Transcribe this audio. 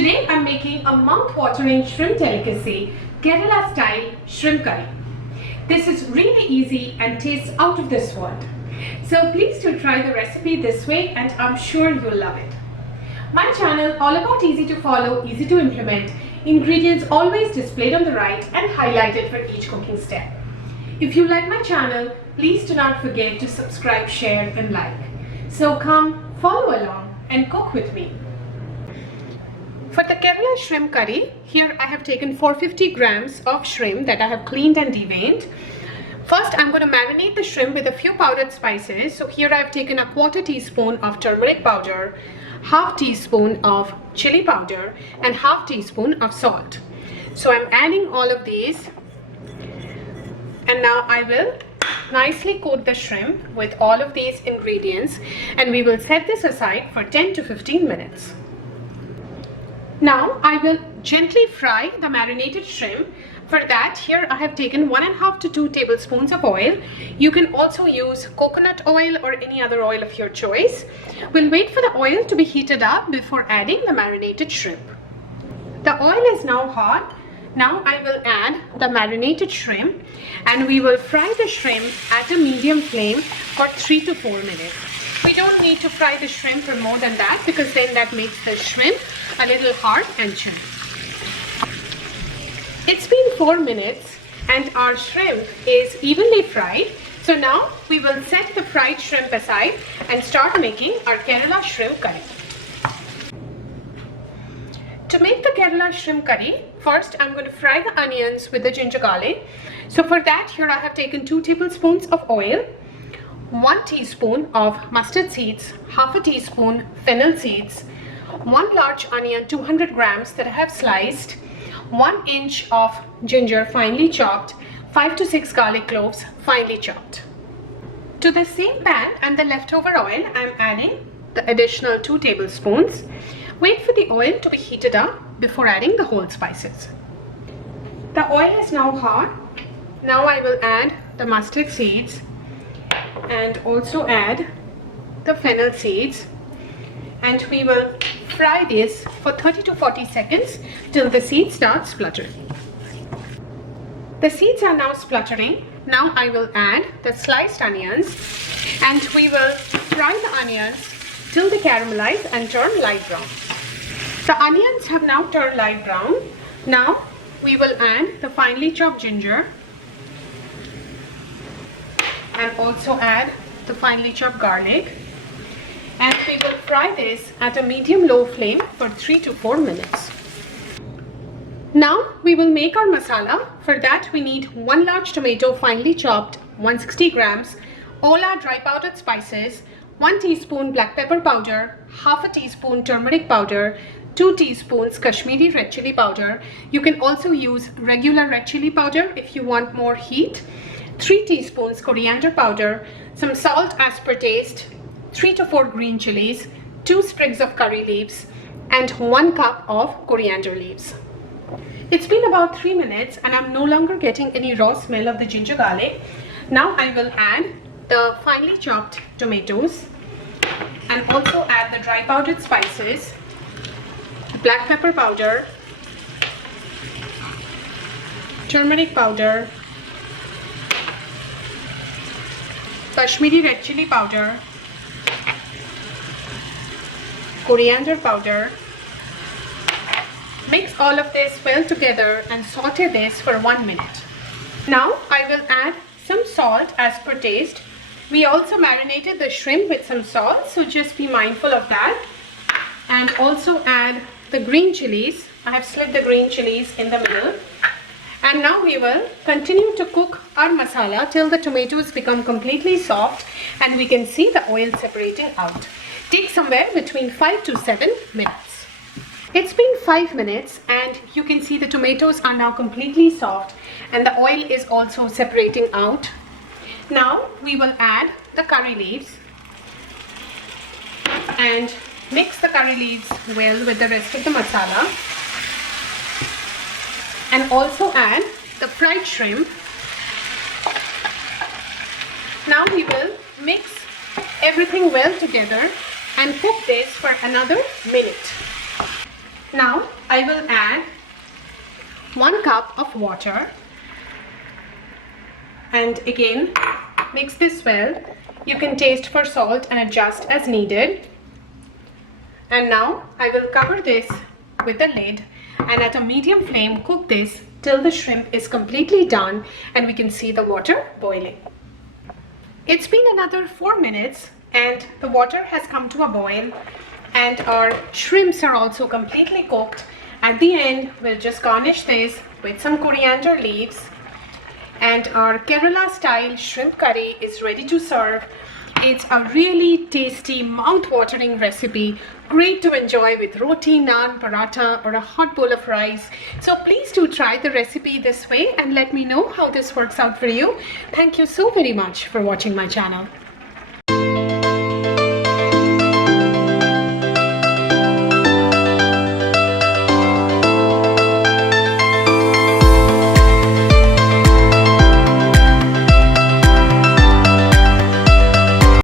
Today I'm making a mouth-watering shrimp delicacy, Kerala style shrimp curry. This is really easy and tastes out of this world. So please do try the recipe this way and I'm sure you'll love it. My channel all about easy to follow, easy to implement, ingredients always displayed on the right and highlighted for each cooking step. If you like my channel, please do not forget to subscribe, share and like. So come follow along and cook with me. For the Kerala shrimp curry, here I have taken 450 grams of shrimp that I have cleaned and deveined. First, I'm going to marinate the shrimp with a few powdered spices. So here I have taken a quarter teaspoon of turmeric powder, half teaspoon of chili powder and half teaspoon of salt. So I'm adding all of these and now I will nicely coat the shrimp with all of these ingredients and we will set this aside for 10 to 15 minutes. Now I will gently fry the marinated shrimp. For that, here I have taken 1.5 to 2 tablespoons of oil. You can also use coconut oil or any other oil of your choice. We'll wait for the oil to be heated up before adding the marinated shrimp. The oil is now hot. Now I will add the marinated shrimp and we will fry the shrimp at a medium flame for 3 to 4 minutes. We don't need to fry the shrimp for more than that because then that makes the shrimp a little hard and chewy. It's been 4 minutes and our shrimp is evenly fried. So now we will set the fried shrimp aside and start making our Kerala shrimp curry. To make the Kerala shrimp curry, first I'm going to fry the onions with the ginger garlic. So for that, here I have taken 2 tablespoons of oil, 1 teaspoon of mustard seeds, half a teaspoon fennel seeds, 1 large onion 200 grams that I have sliced, 1 inch of ginger finely chopped, 5 to 6 garlic cloves finely chopped. To the same pan and the leftover oil, I am adding the additional 2 tablespoons. Wait for the oil to be heated up before adding the whole spices. The oil is now hot. Now I will add the mustard seeds and also add the fennel seeds and we will fry this for 30 to 40 seconds till the seeds start spluttering. The seeds are now spluttering. Now I will add the sliced onions and we will fry the onions till they caramelize and turn light brown. The onions have now turned light brown. Now we will add the finely chopped ginger and also add the finely chopped garlic and we will fry this at a medium-low flame for 3 to 4 minutes. Now we will make our masala. For that we need 1 large tomato finely chopped, 160 grams, all our dry powdered spices, 1 teaspoon black pepper powder, half a teaspoon turmeric powder, 2 teaspoons Kashmiri red chili powder. You can also use regular red chili powder if you want more heat. 3 teaspoons coriander powder, some salt as per taste, 3 to 4 green chilies, 2 sprigs of curry leaves and 1 cup of coriander leaves. It's been about 3 minutes and I'm no longer getting any raw smell of the ginger garlic. Now I will add the finely chopped tomatoes and also add the dry powdered spices, the black pepper powder, turmeric powder, Kashmiri red chili powder, coriander powder. Mix all of this well together and saute this for 1 minute. Now I will add some salt as per taste. We also marinated the shrimp with some salt, so just be mindful of that. And also add the green chilies. I have slit the green chilies in the middle. And now we will continue to cook our masala till the tomatoes become completely soft and we can see the oil separating out. Take somewhere between 5 to 7 minutes. It's been 5 minutes and you can see the tomatoes are now completely soft and the oil is also separating out. Now we will add the curry leaves and mix the curry leaves well with the rest of the masala. And also add the fried shrimp. Now we will mix everything well together and cook this for another minute. Now I will add 1 cup of water and again mix this well. You can taste for salt and adjust as needed. And now I will cover this with the lid and at a medium flame cook this till the shrimp is completely done and we can see the water boiling. It's been another 4 minutes and the water has come to a boil and our shrimps are also completely cooked. At the end, we'll just garnish this with some coriander leaves and our Kerala style shrimp curry is ready to serve. It's a really tasty, mouth-watering recipe, great to enjoy with roti, naan, paratha or a hot bowl of rice. So please do try the recipe this way and let me know how this works out for you. Thank you so very much for watching my channel.